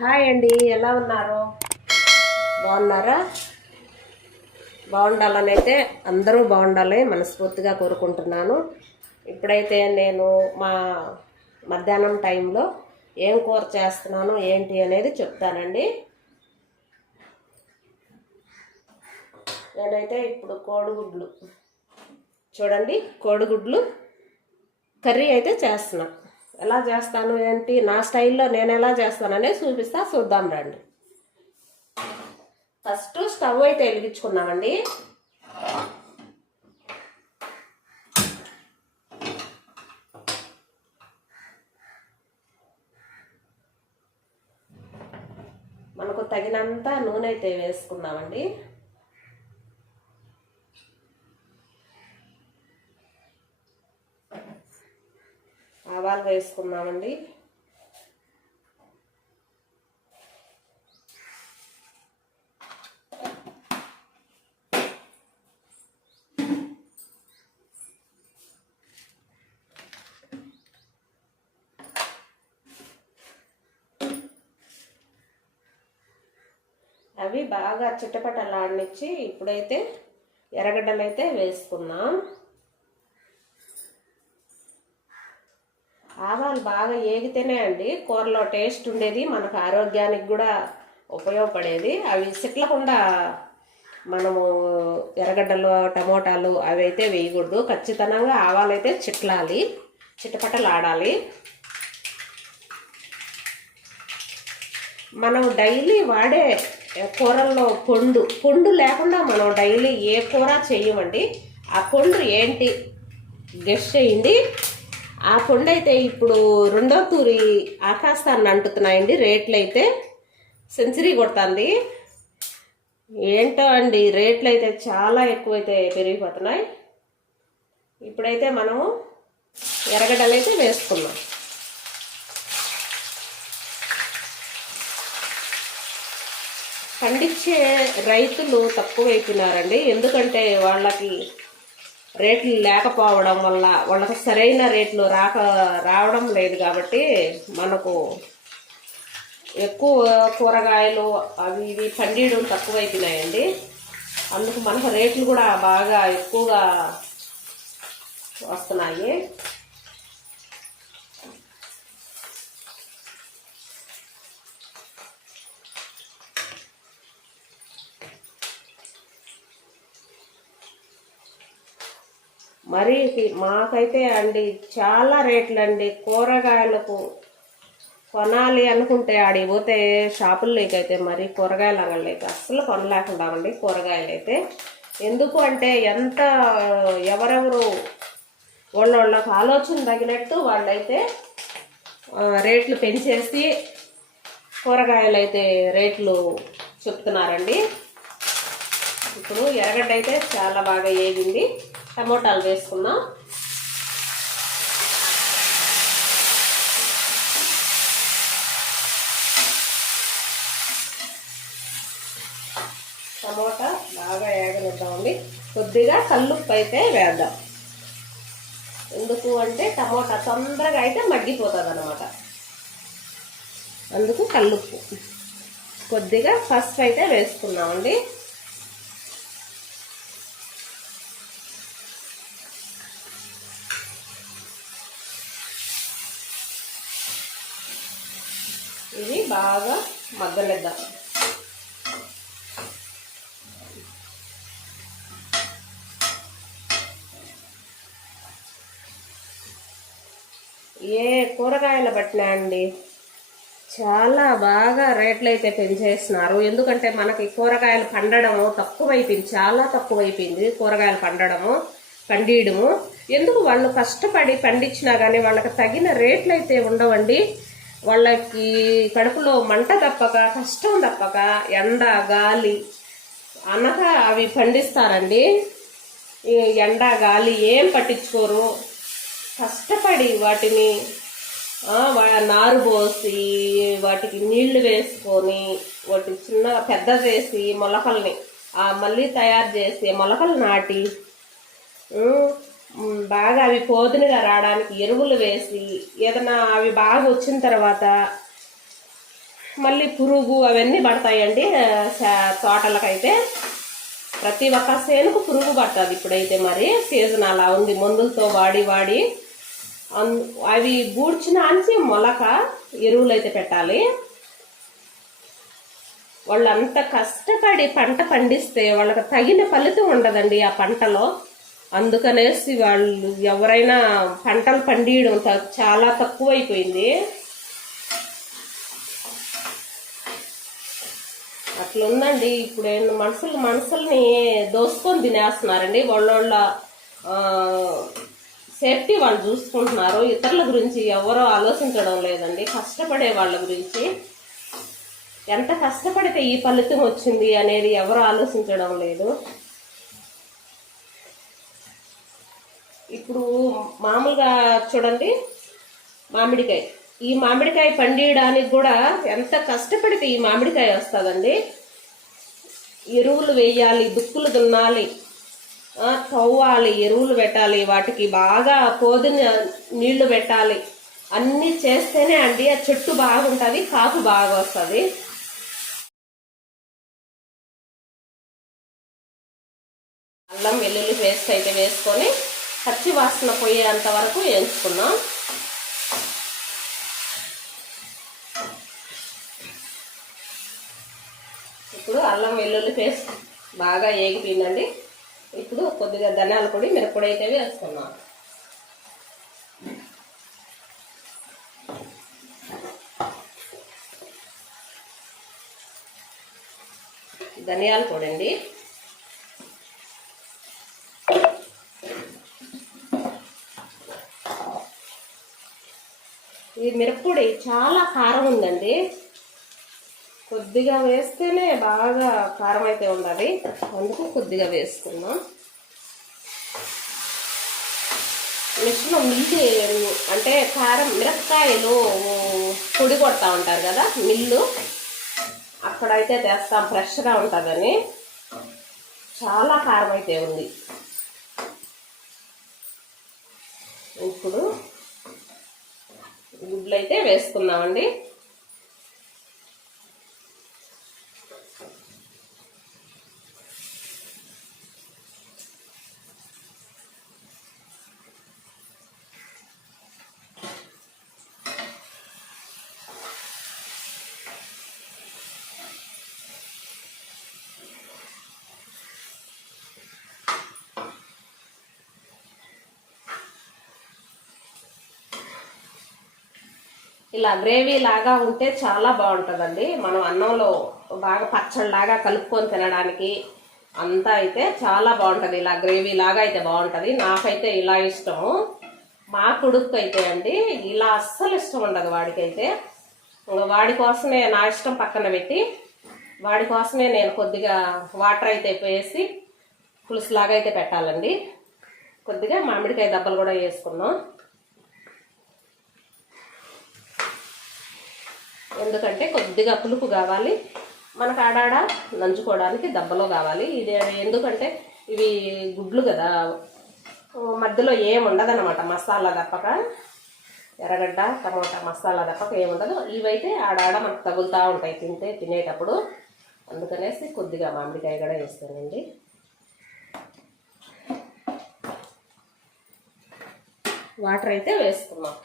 Hi అండి ఎలా ఉన్నారు? బాగున్నారా? బాగుండాలని అయితే అందరూ బాగుండాలి మనస్ఫూర్తిగా కోరుకుంటున్నాను. ఇప్పుడైతే నేను మా మధ్యాహ్నం టైంలో ఏం కూర చేస్తున్నాను ఏంటి అనేది చెప్తానండి. నేనైతే ఇప్పుడు కోడిగుడ్లు. చూడండి కోడిగుడ్లు కర్రీ అయితే చేస్తున్నాను ఎలా చేస్తాను ఏంటి? నా స్టైల్లో నేను ఎలా చేస్తాననే చూపిస్తా చూద్దాం రండి. ఫస్ట్ స్టవ్ అయితే వెలిగించుకున్నామండి. మనకు తగినంత నూనె అయితే వేసుకున్నామండి. వేసుకున్నామండి. అవి బాగా చిట్టపట్టలాడనిచ్చి ఇప్పుడైతే ఎర్రగడ్డలు అయితే వేసుకున్నాం బాగా ఏగితేనే అండి కూరలో టేస్ట్ ఉండేది మనకు ఆరోగ్యానికి కూడా ఉపయోగపడేది. అవి సిట్లకుండా మనము ఎర్రగడ్డలు టమోటాలు అవి అయితే వేయకూడదు. ఖచ్చితంగా ఆవాలైతే చిట్లాలి చిట్టపట్టలు ఆడాలి మనం డైలీ వాడే కూరల్లో పొండు పొండు లేకుండా మనం డైలీ ఏ కూర చేయమండి ఆ పొండు ఏంటి గెస్ట్ చేయండి. ఆ కొండ అయితే ఇప్పుడు రెండో తూరి ఆకాశాన్ని అంటుతున్నాయండి. రేట్లు అయితే సెంచరీ కొడుతుంది. ఏంటో అండి రేట్లు అయితే చాలా ఎక్కువైతే పెరిగిపోతున్నాయి. ఇప్పుడైతే మనము ఎర్రగడ్డలు అయితే వేసుకున్నాం పండించే రైతులు తక్కువైపోయినారండి. ఎందుకంటే వాళ్ళకి రేట్లు లేకపోవడం వల్ల వాళ్ళకి సరైన రేట్లు రాక రావడం లేదు కాబట్టి మనకు ఎక్కువ కూరగాయలు అవి ఇవి పండియడం తక్కువైపోయినాయండి. అందుకు మనకు రేట్లు కూడా బాగా ఎక్కువగా వస్తున్నాయి. మరి మాకైతే అండి చాలా రేట్లు అండి కూరగాయలకు కొనాలి అనుకుంటే ఆడికి పోతే షాపుల్లోకి అయితే మరి కూరగాయలు అంగళ్ళకి అస్సలు కొనలేకుండామండి కూరగాయలు అయితే ఎందుకు అంటే ఎంత ఎవరెవరు వాళ్ళ వాళ్ళకి ఆలోచన తగినట్టు వాళ్ళైతే రేట్లు పెంచేసి కూరగాయలు అయితే రేట్లు చెప్తున్నారండి. ఇప్పుడు ఎర్రగడ్డ అయితే చాలా బాగా ఏగింది. టమోటాలు వేసుకుందాం. టమోటా బాగా ఏగనిద్దామండి. కొద్దిగా కల్లుప్పు అయితే వేద్దాం. ఎందుకు అంటే టమోటా తొందరగా అయితే మగ్గిపోతుంది అనమాట అందుకు కల్లుప్పు. కొద్దిగా పసుపు అయితే వేసుకున్నామండి ఇది బాగా మగ్గలేద్దాం ఏ కూరగాయలు పట్టినా అండి చాలా బాగా రేట్లు అయితే పెంచేస్తున్నారు. ఎందుకంటే మనకి కూరగాయలు పండడము తక్కువైపోయింది చాలా తక్కువైపోయింది కూరగాయలు పండడము పండియడము. ఎందుకు వాళ్ళు కష్టపడి పండించినా కానీ వాళ్ళకి తగిన రేట్లు అయితే ఉండవండి. వాళ్ళకి కడుపులో మంట తప్పక కష్టం తప్పక ఎండ గాలి అనగా అవి పండిస్తారండి. ఎండ గాలి ఏం పట్టించుకోరు. కష్టపడి వాటిని వా- నారు పోసి వాటికి నీళ్ళు వేసుకొని వాటి చిన్న పెద్ద చేసి మొలకల్ని మళ్ళీ తయారు చేసి మొలకలు నాటి బాగా అవి పోతునిగా రావడానికి ఎరువులు వేసి ఏదైనా అవి బాగా వచ్చిన తర్వాత మళ్ళీ పురుగు అవన్నీ పడతాయండి తోటలకైతే. ప్రతి ఒక్క సేనుకు పురుగు పడుతుంది ఇప్పుడైతే మరి సీజన్ అలా ఉంది. మందులతో వాడి వాడి అవి గూడ్చిన అంచి మొలక ఎరువులు అయితే పెట్టాలి. వాళ్ళు అంత కష్టపడి పంట పండిస్తే వాళ్ళకి తగిన ఫలితం ఉండదండి ఆ పంటలో. అందుకనేసి వాళ్ళు ఎవరైనా పంటలు పండియడం చాలా తక్కువైపోయింది. అట్లుందండి. ఇప్పుడు ఏందో మనుషులు మనుషుల్ని దోసుకొని తినేస్తున్నారండి. వాళ్ళ వాళ్ళ సేఫ్టీ వాళ్ళు చూసుకుంటున్నారు. ఇతరుల గురించి ఎవరో ఆలోచించడం లేదండి. కష్టపడే వాళ్ళ గురించి. ఎంత కష్టపడితే ఈ ఫలితం వచ్చింది అనేది ఎవరు ఆలోచించడం లేదు. ఇప్పుడు మామూలుగా చూడండి మామిడికాయ. ఈ మామిడికాయ పండియడానికి కూడా ఎంత కష్టపడితే ఈ మామిడికాయ వస్తుందండి. ఎరువులు వేయాలి దుక్కులు దున్నాలి తవ్వాలి ఎరువులు పెట్టాలి వాటికి బాగా పోదిన నీళ్ళు పెట్టాలి. అన్నీ చేస్తేనే అండి ఆ చెట్టు బాగుంటుంది కాపు బాగా వస్తుంది. అల్లం వెల్లుల్లి పేస్ట్ అయితే వేసుకొని పచ్చి వాసన పోయేంత వరకు వేయించుకున్నాం. ఇప్పుడు అల్లం వెల్లుల్లి పేస్ట్ బాగా ఏగిపోయిందండి. ఇప్పుడు కొద్దిగా ధనియాల పొడి మిరప్పొడి అయితే వేసుకున్నాం. ధనియాల పొడి అండి. ఈ మిరప్పొడి చాలా కారం ఉందండి. కొద్దిగా వేస్తేనే బాగా కారం అయితే ఉండాలి. అందుకు కొద్దిగా వేసుకున్నాం నెక్స్ట్ మిల్లి అంటే కారం మిరపకాయలు పొడి కొడతా ఉంటారు కదా మిల్లు. అక్కడైతే తెస్తాం ఫ్రెష్గా ఉంటుందని. చాలా కారం అయితే ఉంది ఇప్పుడు గుడ్లు అయితే వేసుకుందామండి. ఇలా గ్రేవీ లాగా ఉంటే చాలా బాగుంటుందండి. మనం అన్నంలో బాగా పచ్చడిలాగా కలుపుకొని తినడానికి అంతా అయితే చాలా బాగుంటుంది. ఇలా గ్రేవీ లాగా అయితే బాగుంటుంది. నాకైతే ఇలా ఇష్టం. మా కొడుకు అయితే అండి ఇలా అస్సలు ఇష్టం ఉండదు వాడికైతే. వాడి కోసమే నా ఇష్టం పక్కన పెట్టి వాడి కోసమే నేను కొద్దిగా వాటర్ అయితే వేసి పులుసులాగా అయితే పెట్టాలండి. కొద్దిగా మామిడికాయ దెబ్బలు కూడా వేసుకున్నాం. ఎందుకంటే కొద్దిగా పులుపు కావాలి. మనకు ఆడాడ నంచుకోవడానికి దెబ్బలో కావాలి. ఇది ఎందుకంటే ఇవి గుడ్లు కదా. మధ్యలో ఏం ఉండదన్నమాట. మసాలా తప్పక ఎర్రగడ్డ టమోటా మసాలా తప్పక ఏముండదు ఇవైతే ఆడాడ మనకు తగులుతూ ఉంటాయి తింటే తినేటప్పుడు. అందుకనేసి కొద్దిగా మామిడికాయ కూడా వేస్తానండి. వాటర్ అయితే వేసుకున్నాం.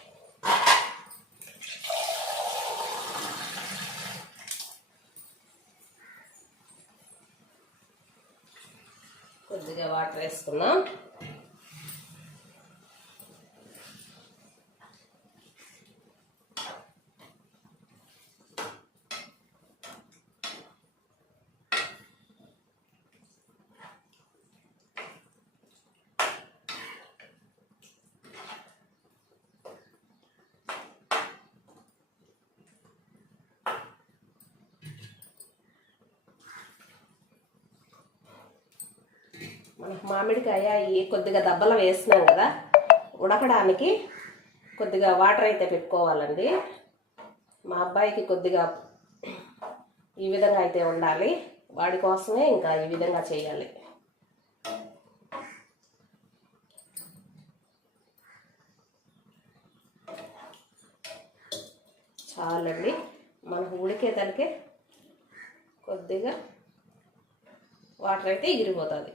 కొద్దిగా వాటర్ వేసుకున్నాం. మనకు మామిడికాయ ఈ కొద్దిగా దెబ్బలు వేసినాం కదా ఉడకడానికి కొద్దిగా వాటర్ అయితే పెట్టుకోవాలండి. మా అబ్బాయికి కొద్దిగా ఈ విధంగా అయితే ఉండాలి. వాడి కోసమే ఇంకా ఈ విధంగా చేయాలి. చాలండి. మనం మనకు ఉడికేదానికి కొద్దిగా వాటర్ అయితే ఎగిరిపోతుంది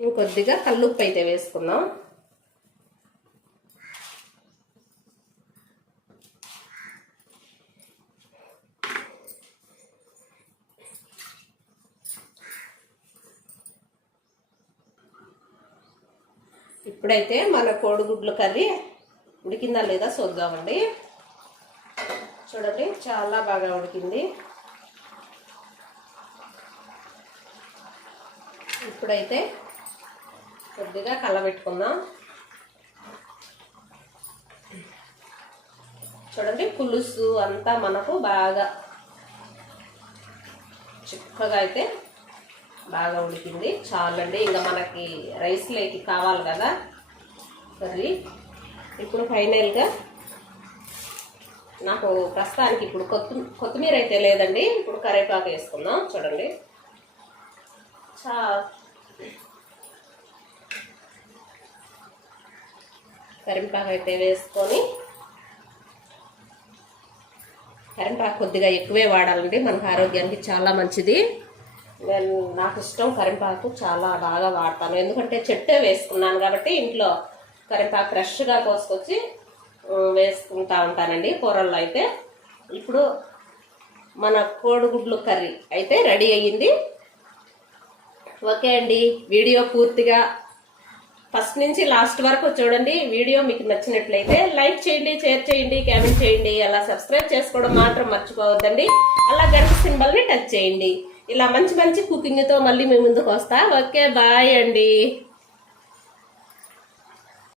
ఇంకొద్దిగా కల్లుప్పు అయితే వేసుకుందాం. ఇప్పుడైతే మన కోడిగుడ్ల కర్రీ ఉడికిందా లేదా చూద్దామండి. చూడండి చాలా బాగా ఉడికింది. ఇప్పుడైతే కొద్దిగా కలబెట్టుకుందాం. చూడండి పులుసు అంతా మనకు బాగా చిక్కగా అయితే బాగా ఉడికింది. చాలండి ఇంకా మనకి రైస్లోకి కావాలి కదా. కర్రీ ఇప్పుడు ఫైనల్గా నాకు ప్రస్తుతానికి ఇప్పుడు కొత్తి కొత్తిమీర అయితే లేదండి. ఇప్పుడు కరివేపాకు వేసుకుందాం. చూడండి. చా కరింపాకు అయితే వేసుకొని కరింపాకు కొద్దిగా ఎక్కువే వాడాలండి. మనకు ఆరోగ్యానికి చాలా మంచిది. నేను నాకు ఇష్టం కరింపాకు చాలా బాగా వాడతాను. ఎందుకంటే చెట్టే వేసుకున్నాను కాబట్టి ఇంట్లో కరింపాకు ఫ్రెష్గా కోసుకొచ్చి వేసుకుంటా ఉంటానండి కూరల్లో అయితే. ఇప్పుడు మన కోడిగుడ్లు కర్రీ అయితే రెడీ అయ్యింది. ఓకే అండి. వీడియో పూర్తిగా ఫస్ట్ నుంచి లాస్ట్ వరకు చూడండి వీడియో మీకు నచ్చినట్లయితే లైక్ చేయండి షేర్ చేయండి కామెంట్ చేయండి. అలా సబ్స్క్రైబ్ చేసుకోవడం మాత్రం మర్చిపోవద్దండి. అలా గంట సింబల్ని టచ్ చేయండి. ఇలా మంచి మంచి కుకింగ్తో మళ్ళీ మీ ముందుకు వస్తా. ఓకే బాయ్ అండి.